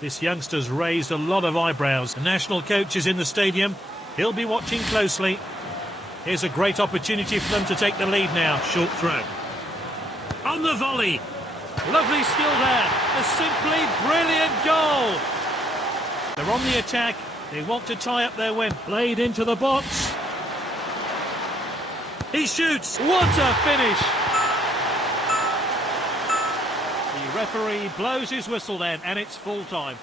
This youngster's raised a lot of eyebrows. The national coach is in the stadium. He'll be watching closely. Here's a great opportunity for them to take the lead now. Short throw. On the volley. Lovely skill there. A simply brilliant goal. They're on the attack. They want to tie up their win. Played into the box. He shoots. What a finish. The referee blows his whistle then, and it's full time.